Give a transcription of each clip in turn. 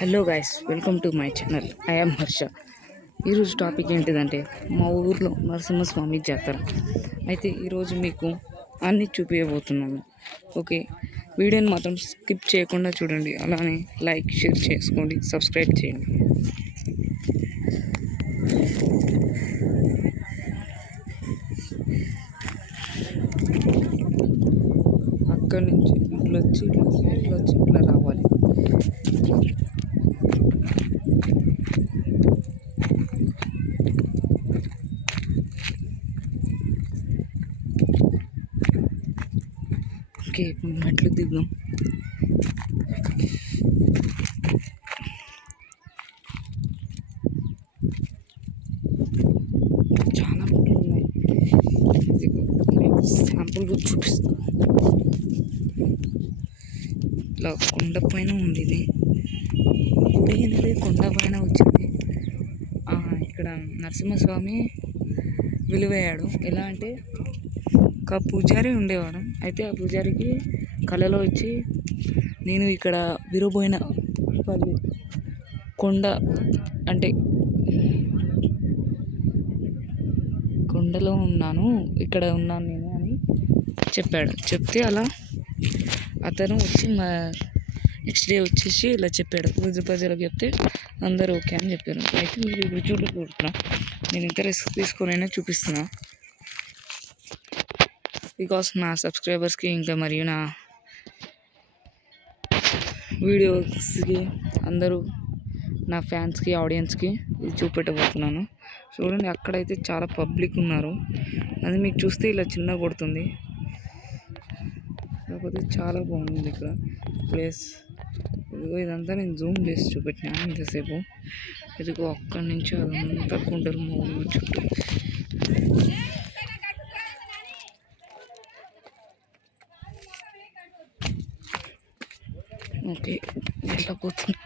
Hello guys, welcome to my channel. I'm Harsha. ఈరోజు topic ఏంటిదంటే మా ఊర్లో నరసింహస్వామి జాతర. అయితే ఈరోజు మీకు అన్నీ చూపించబోతున్నాను. ఓకే, వీడియోని మాత్రం స్కిప్ చేయకుండా చూడండి. అలానే లైక్, షేర్ చేసుకోండి, సబ్స్క్రైబ్ చేయండి. అక్కడి నుంచి ఇట్లా రావాలి. ఓకే, ఇప్పుడు మెట్లు దిగుదాం. చాలా మెట్లు ఉన్నాయి. శాంపుల్ చూపిస్తాను. ఇట్లా కొండ పైన ఉంది. ఇది గుడి అనేది కొండ పైన వచ్చింది. ఇక్కడ నరసింహస్వామి వెలివయ్యాడు. ఎలా అంటే ఒక పూజారి ఉండేవాడు. అయితే ఆ పూజారికి కళలో వచ్చి, నేను ఇక్కడ విరబోయిన కొండ అంటే కొండలో ఉన్నాను, ఇక్కడ ఉన్నాను నేను అని చెప్పాడు. చెప్తే అలా అతను వచ్చి నెక్స్ట్ డే వచ్చేసి ఇలా చెప్పాడు. ప్రజలకు చెప్తే అందరూ ఓకే అని చెప్పారు. అయితే మీరు ఇప్పుడు చూడకపోతున్నా, నేను ఇంత రిస్క్ తీసుకొనైనా చూపిస్తున్నా. బికాస్ నా సబ్స్క్రైబర్స్కి ఇంకా మరియు నా వీడియోస్కి అందరూ నా ఫ్యాన్స్కి, ఆడియన్స్కి ఇది చూపెట్టబోతున్నాను. చూడండి, అక్కడైతే చాలా పబ్లిక్ ఉన్నారు. అది మీకు చూస్తే ఇలా చిన్న కొడుతుంది, కాకపోతే చాలా బాగుంది ఇక్కడ ప్లేస్. ఇదంతా నేను జూమ్ చేసి చూపెట్టినా ఇంతసేపు. ఇదిగో అక్కడి నుంచి అదంతా కొండలు మూడు చుట్టూ. ఓకే, ఎట్లా పోతుంది.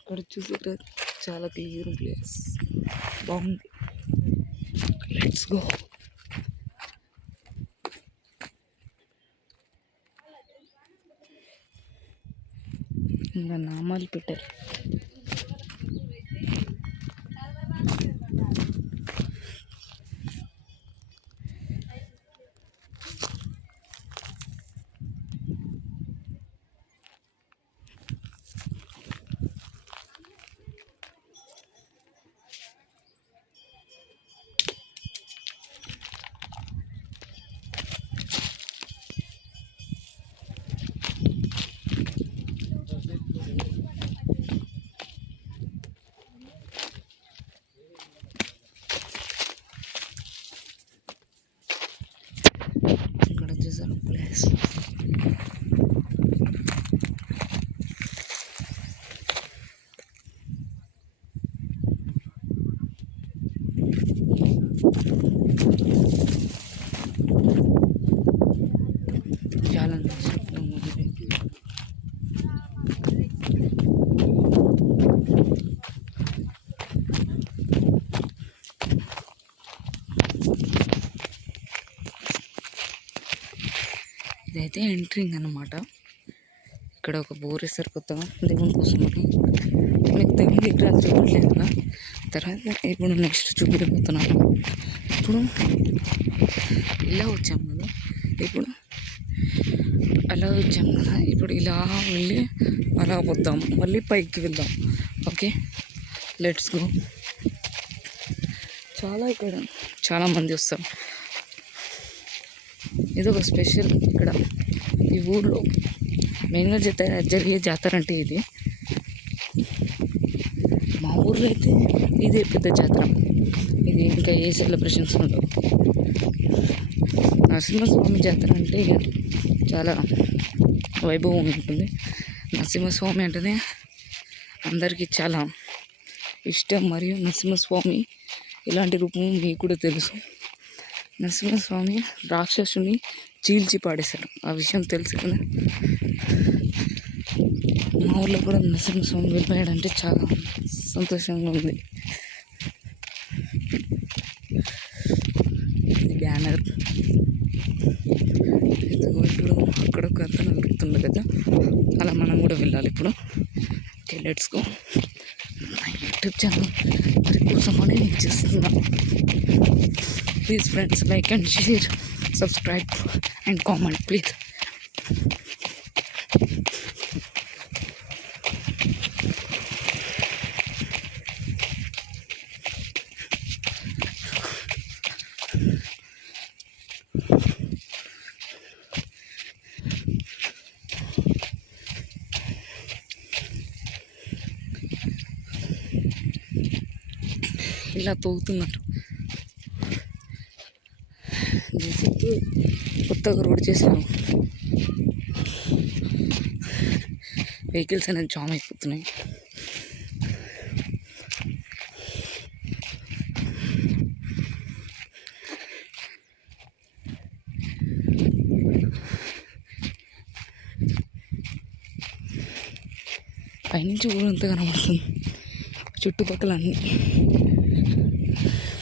ఇక్కడ చూసేట చాలా క్లియర్ ప్లేస్, బాగుంది. Let's go. ఇంకా నామాలు పెట్టారు. ఇక్కడ చూసారు ప్లేస్. చాలా ఇదైతే ఎంట్రింగ్ అన్నమాట. ఇక్కడ ఒక బోర్ వేస్తారు కొత్తగా దేవుని కోసం అని. మీకు దేవుని విగ్రహాలు చూడట్లేదు కదా. తర్వాత ఇప్పుడు నెక్స్ట్ చూపించబోతున్నాను. ఇప్పుడు ఇలా వచ్చాం కదా, ఇప్పుడు అలా వచ్చాం కదా, ఇప్పుడు ఇలా వెళ్ళి అలా వద్దాం, మళ్ళీ పైకి వెళ్దాం. Okay, let's go. ఇక్కడ చాలామంది వస్తారు. ఇది ఒక స్పెషల్ ఇక్కడ ఈ ఊర్లో మెయిన్గా జరిగే జాతర అంటే ఇది. మా ఊర్లో అయితే ఇదే పెద్ద జాతర. ఇది ఇంకా ఏ సెలబ్రేషన్స్ ఉండవు. నరసింహస్వామి జాతర అంటే చాలా వైభవం ఉంటుంది. నరసింహస్వామి అంటేనే అందరికీ చాలా ఇష్టం. మరియు నరసింహస్వామి ఇలాంటి రూపం మీకు కూడా తెలుసు. నరసింహస్వామి రాక్షసుని చీల్చి పాడేశాడు, ఆ విషయం తెలుసు కదా. మా ఊళ్ళో కూడా నరసింహస్వామి వెళ్ళిపోయాడంటే చాలా సంతోషంగా ఉంది. బ్యానర్. ఇప్పుడు అక్కడ ఒక అతను వెళ్తుండే కదా, అలా మనం కూడా వెళ్ళాలి ఇప్పుడు. Okay, let's go. నా యూట్యూబ్ ఛానల్ మరి కోసమని నేను చేస్తున్నా. Please friends, like and share, subscribe and comment please. ఇలా తోగుతున్నారు. జేసీబీ కొత్తగా రోడ్ చేశారు. వెహికల్స్ అనేది జామ్ అయిపోతున్నాయి. పైనుంచి ఊరంతా కనబడుతుంది, చుట్టుపక్కల అన్నీ.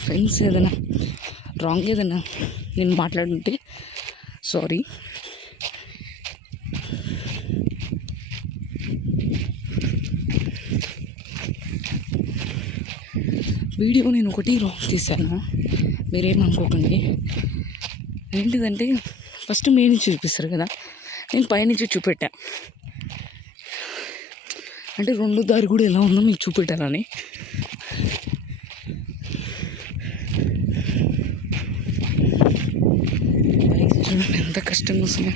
ఫ్రెండ్స్, ఏదైనా రాంగ్ ఏదైనా నేను మాట్లాడుంటే సారీ. వీడియో నేను ఒకటి రాంగ్ తీశాను, మీరేమనుకోకండి. ఏంటిదంటే ఫస్ట్ మీ నుంచి చూపిస్తారు కదా, నేను పైనుంచి చూపెట్టా. అంటే రెండో దారి కూడా ఎలా ఉందో మీకు చూపెట్టాలని. బైక్ చూడండి ఎంత కష్టంగా వస్తుంది.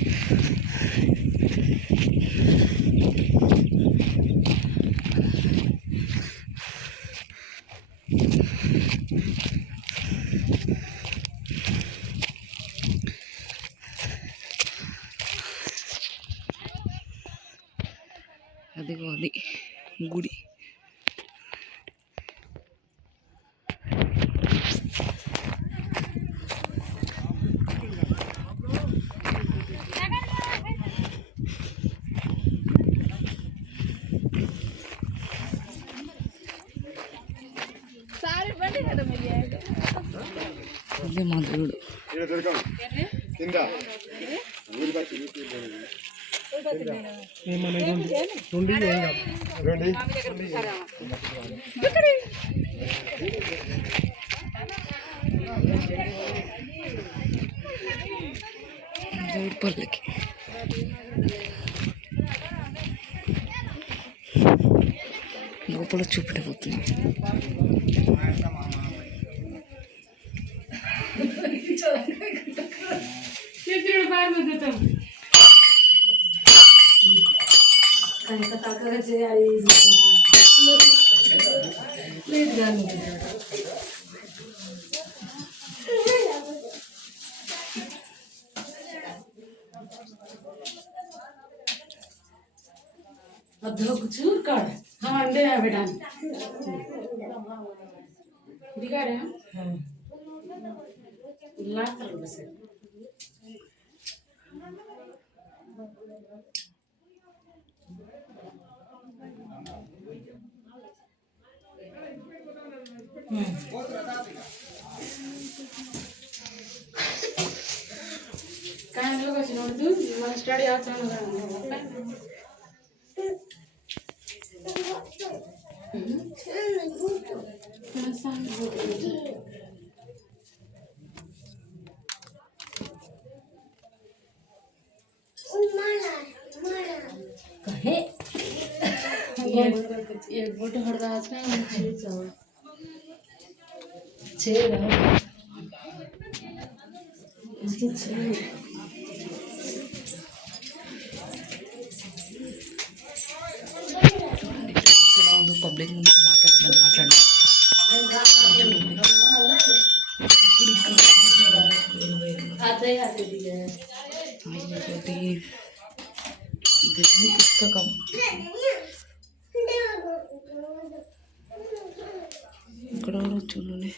అదిగో అది గుడి. అదే మా దేవుడు. పల్లకి లోపల చూపెట్టబోతుంది. चूर कर हम अंडे है बेटा दिखा रहे हैं लास्ट तक बस काय लोग अच्छे नोड़ू मन स्टडी आचरण ये बोटे हड़दा आज ना छेड़ा इसके छेड़ పబ్లిక్ ముందు మాట్లాడండి. దేవుని పుస్తకం ఇక్కడ కూడా చూడండి.